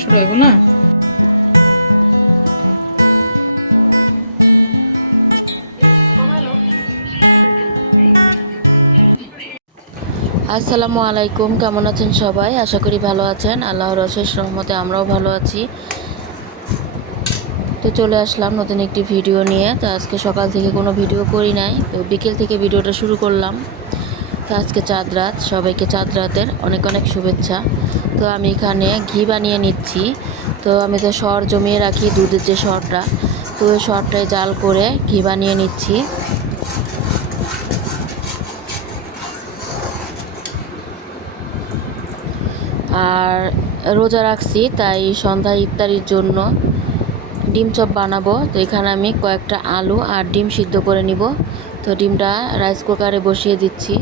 মাংস রইব না। আসসালামু আলাইকুম, কেমন আছেন সবাই? আশা করি ভালো আছেন। আল্লাহর অশেষ রহমতে আমরাও ভালো আছি। তো চলে আসলাম নতুন একটি ভিডিও নিয়ে। তো আজকে সকাল থেকে কোনো ভিডিও করি নাই, তো বিকেল থেকে ভিডিওটা শুরু করলাম। তো আজকে চাঁদ রাত, সবাইকে চাঁদ রাতের অনেক অনেক শুভেচ্ছা। তো আমি এখানে ঘি বানিয়ে নিচ্ছি। তো আমি তো সর জমিয়ে রাখি, দুধের যে সরটা, তো ওই সরটায় জাল করে ঘি বানিয়ে নিচ্ছি। আর রোজা রাখছি, তাই সন্ধ্যা ইফতারির জন্য ডিম চপ বানাবো। তো এখানে আমি কয়েকটা আলু আর ডিম সিদ্ধ করে নিব। তো ডিমটা রাইস কুকারে বসিয়ে দিচ্ছি।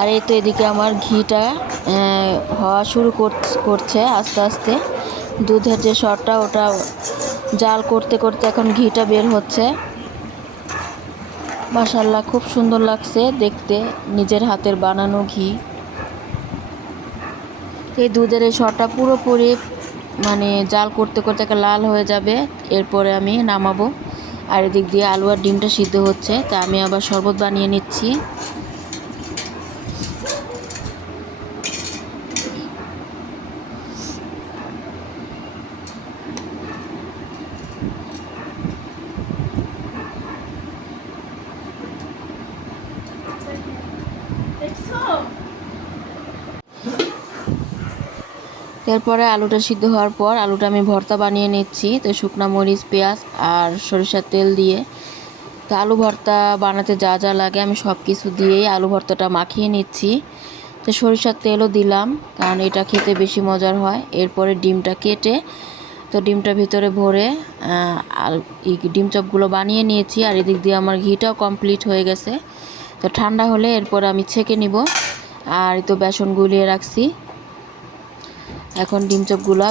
আর এই তো এদিকে আমার ঘিটা হওয়া শুরু করছে আস্তে আস্তে। দুধের যে সরটা, ওটা জাল করতে করতে এখন ঘিটা বের হচ্ছে। মাশাআল্লাহ, খুব সুন্দর লাগছে দেখতে, নিজের হাতের বানানো ঘি। এই দুধের এই সরটা পুরোপুরি মানে জাল করতে করতে একটা লাল হয়ে যাবে, এরপরে আমি নামাবো। আর এদিক দিয়ে আলু আর ডিমটা সিদ্ধ হচ্ছে, তা আমি আবার শরবত বানিয়ে নিচ্ছি। এরপরে আলুটা সিদ্ধ হওয়ার পর আলুটা আমি ভর্তা বানিয়ে নিচ্ছি। তো শুকনো মরিচ, পেঁয়াজ আর সরিষার তেল দিয়ে। তো আলু ভর্তা বানাতে যা যা লাগে আমি সব কিছু দিয়েই আলু ভর্তাটা মাখিয়ে নিচ্ছি। তো সরিষার তেলও দিলাম, কারণ এটা খেতে বেশি মজার হয়। এরপরে ডিমটা কেটে, তো ডিমটা ভিতরে ভরে এই ডিম চপগুলো বানিয়ে নিয়েছি। আর এদিক দিয়ে আমার ঘিটাও কমপ্লিট হয়ে গেছে। তো ঠান্ডা হলে এরপর আমি ছেঁকে নিব। আর তো বেসন গুলিয়ে রাখছি। এখন ডিম চপগুলো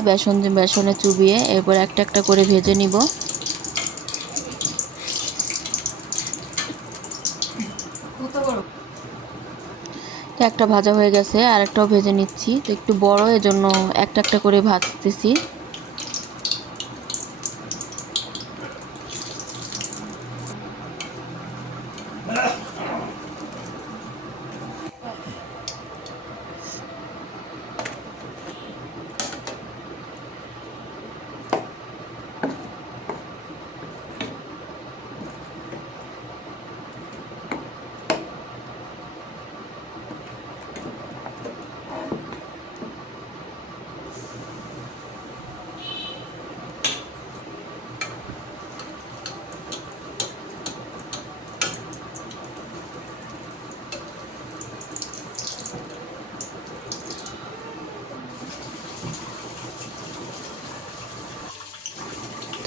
বেসনে চুবিয়ে এরপর একটা একটা করে ভেজে নিব। তো একটা ভাজা হয়ে গেছে, আর একটাও ভেজে নিচ্ছি। তো একটু বড়, এজন্য একটা একটা করে ভাজতেছি।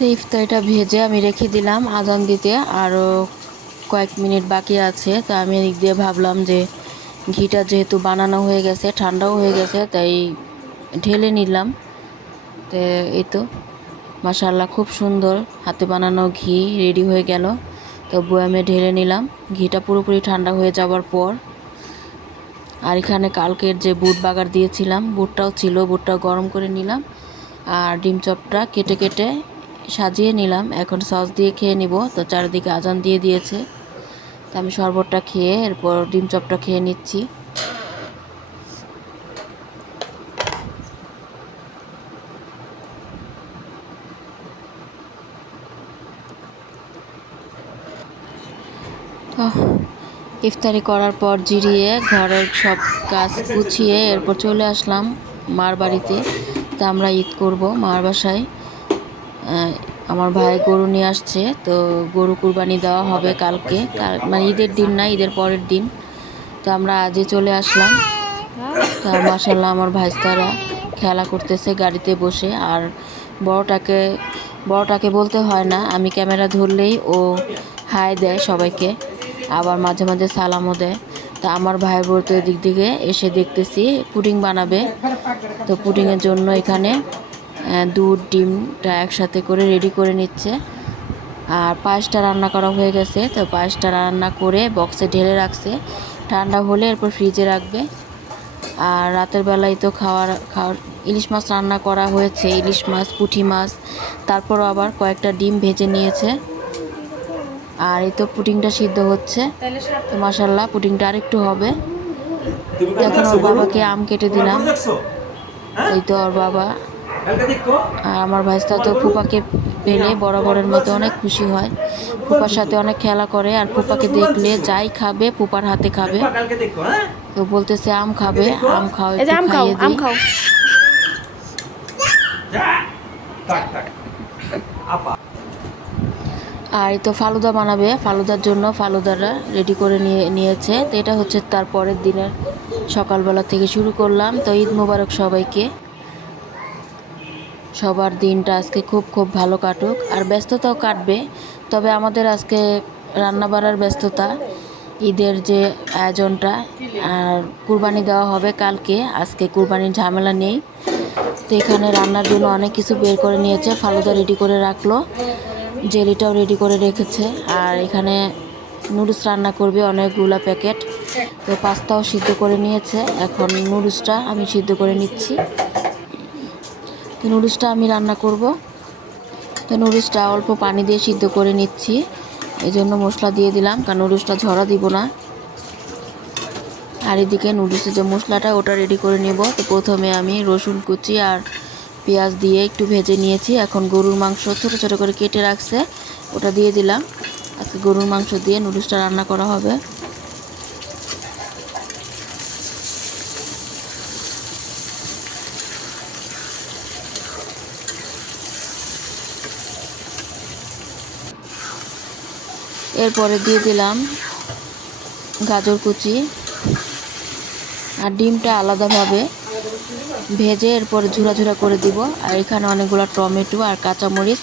তো ইফতারিটা ভেজে আমি রেখে দিলাম আজান দিতে, আরও কয়েক মিনিট বাকি আছে। তো আমি এদিক দিয়ে ভাবলাম যে ঘিটা যেহেতু বানানো হয়ে গেছে, ঠান্ডাও হয়ে গেছে, তাই ঢেলে নিলাম। তো এই তো মাশাআল্লাহ, খুব সুন্দর হাতে বানানো ঘি রেডি হয়ে গেল। তো বয়ামে ঢেলে নিলাম। ঘিটা পুরোপুরি ঠান্ডা হয়ে যাওয়ার পর, আর এখানে কালকের যে বুট বাগার দিয়েছিলাম, বুটটাও ছিল, বুটটাও গরম করে নিলাম। আর ডিম চপটা কেটে কেটে সাজিয়ে নিলাম। এখন সস দিয়ে খেয়ে নিব। তো চারিদিকে আজান দিয়ে দিয়েছে, তো আমি শরবতটা খেয়ে এরপর ডিম চপটা খেয়ে নিচ্ছি। ইফতারি করার পর জিরিয়ে ঘরের সব কাজ গুছিয়ে এরপর চলে আসলাম মার বাড়িতে। তা আমরা ঈদ করব মার বাসায়। আমার ভাই গরু নিয়ে আসছে, তো গরু কুরবানি দেওয়া হবে কালকে, মানে ঈদের দিন না, ঈদের পরের দিন। তো আমরা আজই চলে আসলাম। তা মাশাআল্লাহ, আমার ভাইস্তারা খেলা করতেছে গাড়িতে বসে। আর বড়টাকে বড়টাকে বলতে হয় না, আমি ক্যামেরা ধরলেই ও হাই দেয় সবাইকে, আবার মাঝে মাঝে সালামও দেয়। তা আমার ভাই বলতে এদিক দিকে এসে দেখতেছি পুডিং বানাবে। তো পুডিংয়ের জন্য এখানে দুধ ডিমটা একসাথে করে রেডি করে নিচ্ছে। আর পায়েসটা রান্না করা হয়ে গেছে, তো পায়েসটা রান্না করে বক্সে ঢেলে রাখছে, ঠান্ডা হলে এরপর ফ্রিজে রাখবে। আর রাতের বেলায় তো খাওয়ার ইলিশ মাছ রান্না করা হয়েছে, ইলিশ মাছ, পুঁটি মাছ, তারপরও আবার কয়েকটা ডিম ভেজে নিয়েছে। আর এই তো পুডিংটা সিদ্ধ হচ্ছে, তো মাশাল্লাহ পুডিংটা আরেকটু হবে। এখন ওর বাবাকে আম কেটে দিলাম। এই তো ওর বাবা আর আমার ভাইস্তা তো ফুপাকে পেলে বরাবরের মতো অনেক খুশি হয়, ফুপার সাথে অনেক খেলা করে। আর ফুপাকে দেখলে যাই খাবে ফুপার হাতে খাবে, তো বলতেছে আম খাবে, আম খাও, একটু খাইয়ে দিই। আর এই তো ফালুদা বানাবে, ফালুদার জন্য ফালুদাটা রেডি করে নিয়েছে। তো এটা হচ্ছে তার পরের দিনের সকালবেলা থেকে শুরু করলাম। তো ঈদ মোবারক সবাইকে, সবার দিনটা আজকে খুব খুব ভালো কাটুক। আর ব্যস্ততাও কাটবে, তবে আমাদের আজকে রান্না বাড়ার ব্যস্ততা, ঈদের যে আয়োজনটা, আর কুরবানি দেওয়া হবে কালকে, আজকে কুরবানির ঝামেলা নেই। তো এখানে রান্নার জন্য অনেক কিছু বের করে নিয়েছে, ফালুদা রেডি করে রাখলো, জেলিটাও রেডি করে রেখেছে। আর এখানে নুডলস রান্না করবে অনেকগুলা প্যাকেট, তো পাস্তাও সিদ্ধ করে নিয়েছে। এখন নুডলসটা আমি সিদ্ধ করে নিচ্ছি। তো নুডলসটা আমি রান্না করব, তো নুডলসটা অল্প পানি দিয়ে সিদ্ধ করে নিচ্ছি, এই জন্য মশলা দিয়ে দিলাম, কারণ নুডলসটা ঝরা দিব না। আর এদিকে নুডলসের যে মশলাটা ওটা রেডি করে নেব। তো প্রথমে আমি রসুন কুচি আর পেঁয়াজ দিয়ে একটু ভেজে নিয়েছি। এখন গরুর মাংস ছোটো ছোটো করে কেটে রাখছে, ওটা দিয়ে দিলাম। আজকে গরুর মাংস দিয়ে নুডলসটা রান্না করা হবে। এরপরে দিয়ে দিলাম গাজর কুচি, আর ডিমটা আলাদাভাবে ভেজে এরপরে ঝুরা ঝুরা করে দিব। আর এখানে অনেকগুলো টমেটো আর কাঁচামরিচ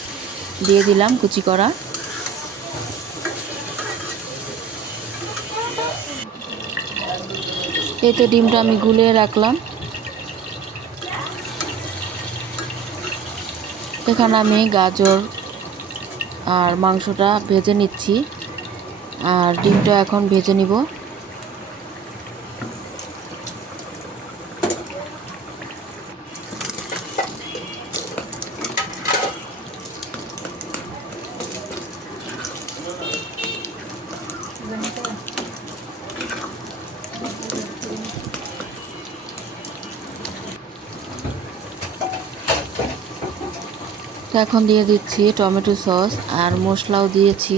দিয়ে দিলাম কুচি করা। এই তো ডিমটা আমি গুলিয়ে রাখলাম। এখানে আমি গাজর আর মাংসটা ভেজে নিচ্ছি, আর ডিমটা এখন ভেজে নিব। তো এখন দিয়ে দিচ্ছি টমেটো সস, আর মশলাও দিয়েছি।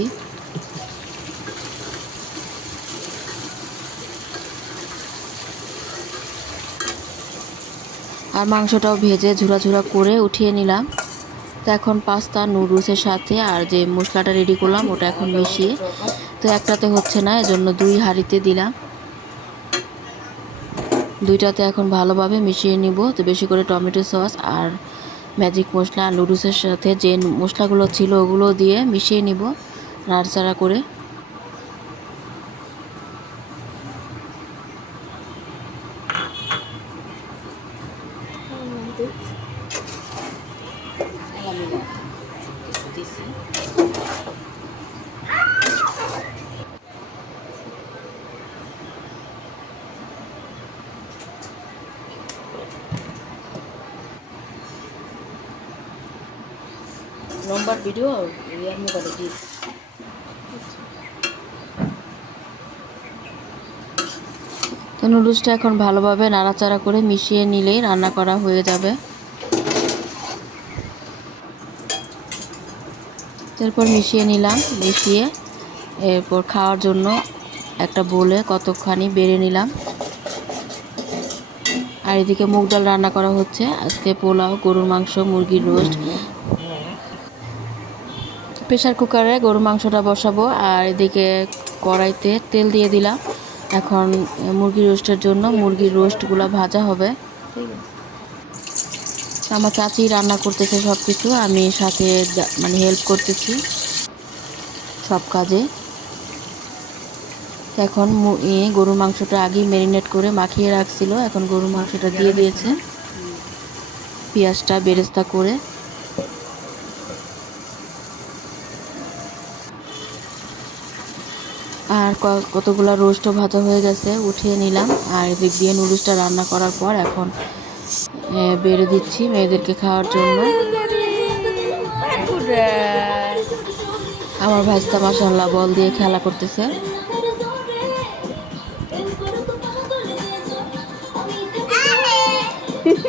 আর মাংসটাও ভেজে ঝুরা ঝুরা করে উঠিয়ে নিলাম। তো এখন পাস্তা নুডলসের সাথে আর যে মশলাটা রেডি করলাম ওটা এখন মিশিয়ে, তো একটাতে হচ্ছে না, এজন্য দুই হাঁড়িতে দিলাম, দুইটাতে এখন ভালোভাবে মিশিয়ে নিব। তো বেশি করে টমেটো সস আর ম্যাজিক মশলা আর নুডলসের সাথে যে মশলাগুলো ছিল ওগুলো দিয়ে মিশিয়ে নিব নাড়াচাড়া করে। নম্বর ভিডিও ইয়ার মোবাইলে দিয়ে, তো নুডলসটা এখন ভালোভাবে নাড়াচাড়া করে মিশিয়ে নিলেই রান্না করা হয়ে যাবে। তারপর মিশিয়ে নিলাম, মিশিয়ে এরপর খাওয়ার জন্য একটা বোলে কতখানি বেড়ে নিলাম। আর এদিকে মুগ ডাল রান্না করা হচ্ছে, আজকে পোলাও, গরুর মাংস, মুরগির রোস্ট। প্রেশার কুকারে গরুর মাংসটা বসাবো, আর এদিকে কড়াইতে তেল দিয়ে দিলাম। এখন মুরগির রোস্টের জন্য মুরগির রোস্টগুলো ভাজা হবে। আমার চাচি রান্না করতেছে সব কিছু, আমি সাথে মানে হেল্প করতেছি সব কাজে। এখন গরুর মাংসটা আগেই ম্যারিনেট করে মাখিয়ে রাখছিল, এখন গরুর মাংসটা দিয়ে দিয়েছে। পেঁয়াজটা বেরেস্তা করে। আর কতগুলো রোস্টও ভাজা হয়ে গেছে, উঠিয়ে নিলাম। আর এদিক দিয়ে নুডলসটা রান্না করার পর এখন বেড়ে দিচ্ছি মেয়েদেরকে খাওয়ার জন্য। আমার ভাইস্তা মাশাআল্লাহ বল দিয়ে খেলা করতেছে।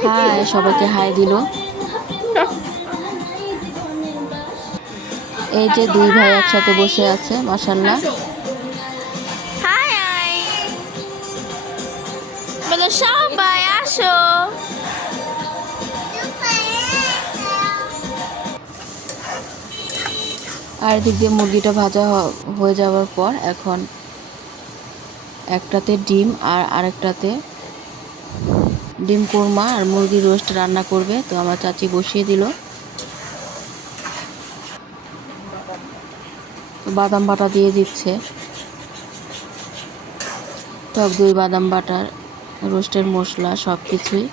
হাই, সবাইকে হাই দিল। এই যে দুই ভাই একসাথে বসে আছে মাশাআল্লাহ। বলো সবাই আসো। আর এদিক দিয়ে মুরগিটা ভাজা হয়ে যাওয়ার পর এখন একটাতে ডিম আর আরেকটাতে ডিম কোরমা আর মুরগি রোস্ট রান্না করবে। তো আমার চাচি বসিয়ে দিল। বাদাম বাটা দিয়ে দিচ্ছে, টক দই, বাদাম বাটার, রোস্টের মশলা সব কিছুই।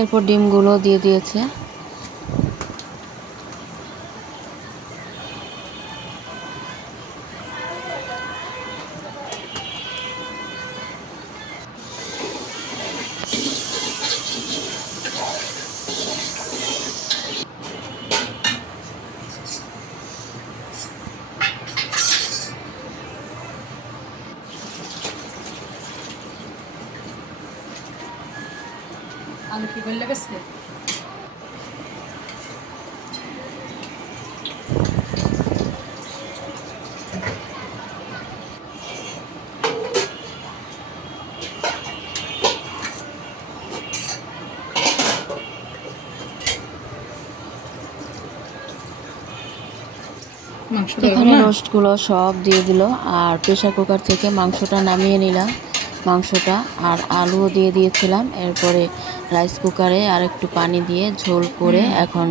এরপর ডিমগুলো দিয়ে দিয়েছে। আলু কি গলে গেছে? এখানে রোস্টগুলো সব দিয়ে দিল। আর প্রেসার কুকার থেকে মাংসটা নামিয়ে নিলাম, মাংসটা আর আলুও দিয়ে দিয়েছিলাম। এরপরে রাইস কুকারে আর একটু পানি দিয়ে ঝোল করে এখন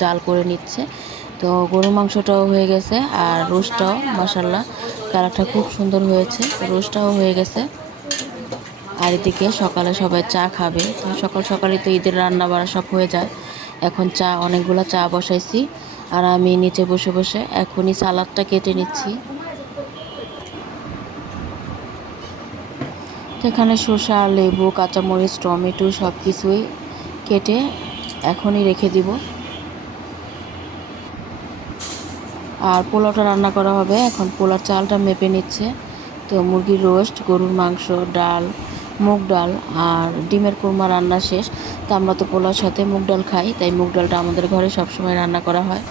জাল করে নিচ্ছে। তো গরুর মাংসটাও হয়ে গেছে আর রোস্টটাও মাশাআল্লাহ কালারটা খুব সুন্দর হয়েছে, রোস্টটাও হয়ে গেছে। আর এদিকে সকালে সবাই চা খাবে। তো সকাল সকালই তো ঈদের রান্না বাড়া সব হয়ে যায়। এখন চা, অনেকগুলো চা বসাইছি আর আমি নিচে বসে বসে এখনই সালাদটা কেটে নিচ্ছি। এখানে শসা, লেবু, কাঁচামরিচ, টমেটো সব কিছুই কেটে এখনই রেখে দিব। আর পোলাওটা রান্না করা হবে। এখন পোলার চালটা মেপে নিচ্ছে। তো মুরগির রোস্ট, গরুর মাংস, ডাল, মুগ ডাল আর ডিমের কোরমা রান্না শেষ। তো আমরা তো পোলাওর সাথে মুগ ডাল খাই, তাই মুগ ডালটা আমাদের ঘরে সবসময় রান্না করা হয়।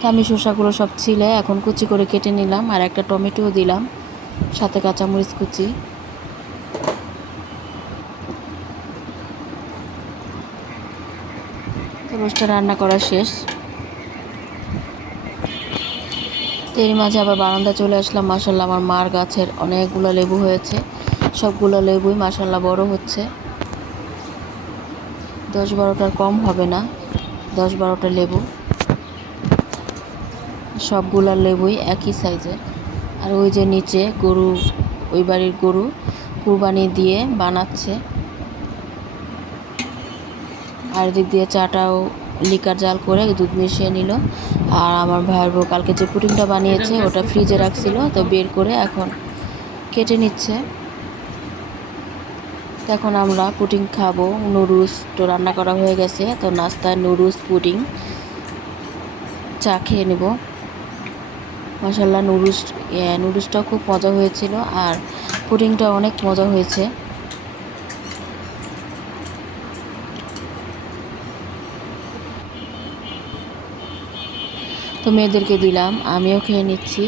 তো আমি শসাগুলো সব ছিলে এখন কুচি করে কেটে নিলাম আর একটা টমেটোও দিলাম, সাথে কাঁচামরিচ কুচি। তো রোস্টটা রান্না করা শেষ। তো এর মাঝে আবার বারান্দা চলে আসলাম। মাশাআল্লাহ আমার মার গাছের অনেকগুলো লেবু হয়েছে, সবগুলো লেবুই মাশাআল্লাহ বড় হচ্ছে। 10-12টার কম হবে না, 10-12টা লেবু। সবগুলা লেবুই একই সাইজের। আর ওই যে নিচে গরু, ওই বাড়ির গরু কুরবানি দিয়ে বানাচ্ছে। আর এদিক দিয়ে চাটাও লিকার জাল করে দুধ মিশিয়ে নিল। আর আমার ভাইয়ের বউ কালকে যে পুডিংটা বানিয়েছে ওটা ফ্রিজে রাখছিল, তো বের করে এখন কেটে নিচ্ছে। এখন আমরা পুডিং খাবো। নুডলস তো রান্না করা হয়ে গেছে, তো নাস্তায় নুডলস পুডিং চা খেয়ে নেব। মাশাল্লাহ নুডলসটাও খুব মজা হয়েছিল, আর পুডিংটা অনেক মজা হয়েছে। তো মেয়েদেরকে দিলাম, আমিও খেয়ে নিচ্ছি।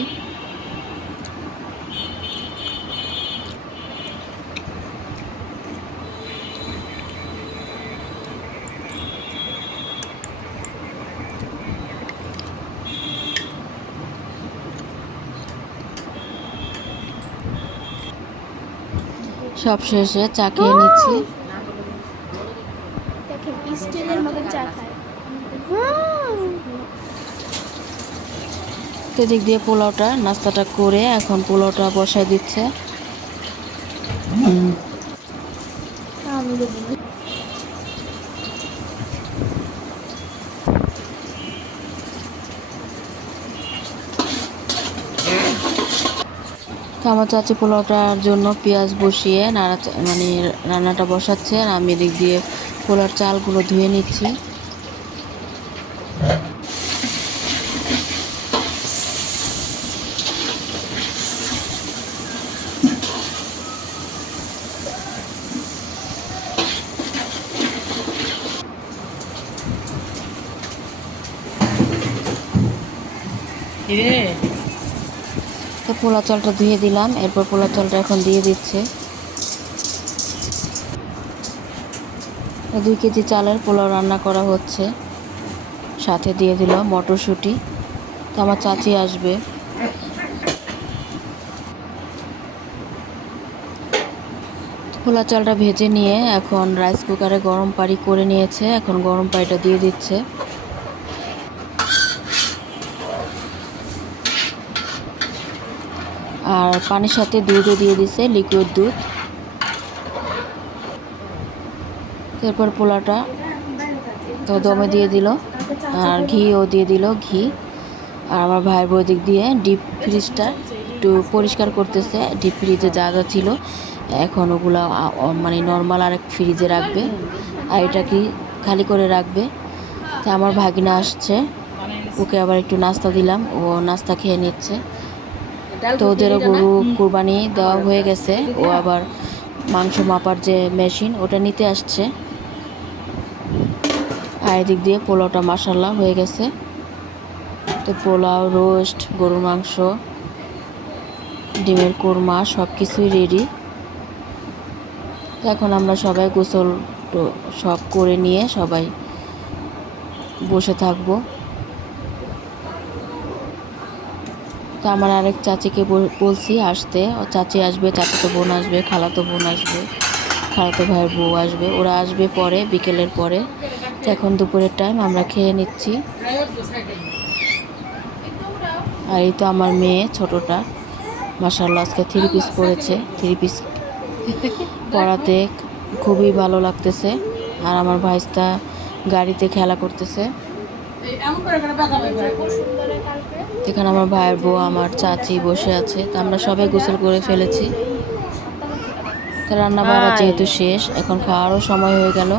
সব শেষে চা খেয়ে নিচ্ছি। দেখেন স্টিলের মতো চা খায়। তো দিক দিয়ে পোলাওটা নাস্তাটা করে এখন পোলাওটা বসায় দিচ্ছে। তো আমার চাচি পোলাওটার জন্য পেঁয়াজ বসিয়ে মানে রান্নাটা বসাচ্ছে, আর আমি এদিক দিয়ে পোলার চালগুলো ধুয়ে নিচ্ছি। তো পোলা চালটা ধুয়ে দিলাম, এরপর পোলা চালটা এখন দিয়ে দিচ্ছে। 2 কেজি চালের পোলাও রান্না করা হচ্ছে, সাথে দিয়ে দিল মটরশুঁটি। তো আমার চাচি আসবে। পোলা চালটা ভেজে নিয়ে এখন রাইস কুকারে গরম পানি করে নিয়েছে, এখন গরম পানিটা দিয়ে দিচ্ছে। আর পানির সাথে দুধও দিয়ে দিছে, লিকুইড দুধ। এরপর পোলাটা তো দমে দিয়ে দিল, আর ঘিও দিয়ে দিল ঘি। আর আমার ভাইয়ের বউ দিক দিয়ে ডিপ ফ্রিজটা একটু পরিষ্কার করতেছে। ডিপ ফ্রিজে যা যা ছিল এখন ওগুলো মানে নর্মাল আরেক ফ্রিজে রাখবে, আর এটা কি খালি করে রাখবে। তো আমার ভাগিনা আসছে, ওকে আবার একটু নাস্তা দিলাম, ও নাস্তা খেয়ে নিচ্ছে। তো ওদেরও গরু কুরবানি দেওয়া হয়ে গেছে, ও আবার মাংস মাপার যে মেশিন ওটা নিতে আসছে। আর এদিক দিয়ে পোলাওটা মাশাল্লাহ হয়ে গেছে। তো পোলাও, রোস্ট, গরুর মাংস, ডিমের কোরমা সব কিছুই রেডি। তো এখন আমরা সবাই গোসল সব করে নিয়ে সবাই বসে থাকবো। তো আমার আরেক চাচিকে বলছি আসতে, ও চাচি আসবে, চাচাতো বোন আসবে, খালাতো বোন আসবে, খালাতো ভাইয়ের বউ আসবে, ওরা আসবে পরে, বিকেলের পরে। তো এখন দুপুরের টাইম, আমরা খেয়ে নিচ্ছি। আর এই তো আমার মেয়ে ছোটটা, মাশাআল্লাহ আজকে 3 পিস পরেছে। 3 পিস পরাতে খুবই ভালো লাগতেছে। আর আমার ভাইস্তা গাড়িতে খেলা করতেছে। এখানে আমার ভাইয়ের বউ, আমার চাচি বসে আছে। তো আমরা সবাই গোসল করে ফেলেছি। তো রান্না বান্না যেহেতু শেষ, এখন খাওয়ারও সময় হয়ে গেল।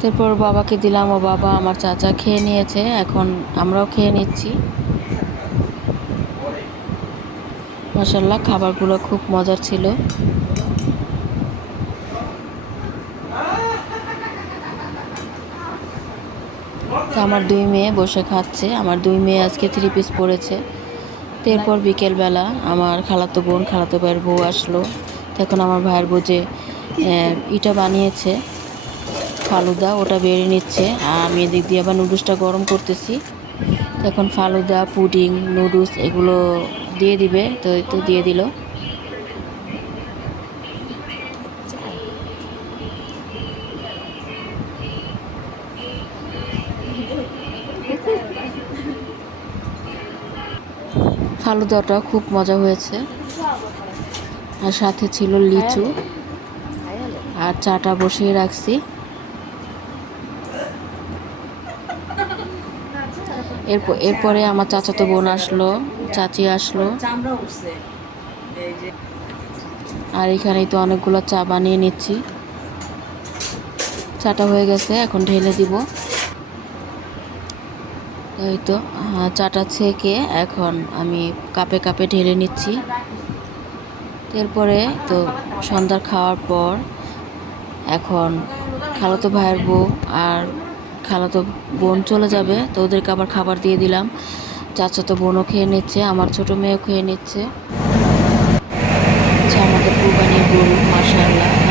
তারপর বাবাকে দিলাম, ও বাবা আমার চাচা খেয়ে নিয়েছে, এখন আমরাও খেয়ে নিচ্ছি। মাশাআল্লাহ খাবারগুলো খুব মজার ছিল। তো আমার 2 মেয়ে বসে খাচ্ছে। আমার 2 মেয়ে আজকে 3 পিস পরেছে। তো এরপর বিকেলবেলা আমার খালাতো বোন, খালাতো ভাইয়ের বউ আসলো। তো এখন আমার ভাইয়ের বউ যে ইটা বানিয়েছে ফালুদা, ওটা বেড়ে নিচ্ছে। আর আমি এদিক দিয়ে আবার নুডলসটা গরম করতেছি। তো এখন ফালুদা, পুডিং, নুডলস এগুলো দিয়ে দিবে, তো এই তো দিয়ে দিল। ফালুদাটা খুব মজা হয়েছে, আর সাথে ছিল লিচু, আর চাটা বসিয়ে রাখছি। এরপরে আমার চাচাতো বোন আসলো, চাচি আসলো, আর এখানেই তো অনেকগুলো চা বানিয়ে নিচ্ছি। চাটা হয়ে গেছে, এখন ঢেলে দিব। এই তো চাটা ছেঁকে এখন আমি কাপে কাপে ঢেলে নিচ্ছি। এরপরে তো সন্ধ্যার খাওয়ার পর এখন খালাতো ভাইয়ের বউ আর খালাতো বোন চলে যাবে, তো ওদেরকে আবার খাবার দিয়ে দিলাম। চাচাতো বোনও খেয়ে নিচ্ছে, আমার ছোট মেয়েও খেয়ে নিচ্ছে। আমাদের কুরবানির গরু, মাশাআল্লাহ।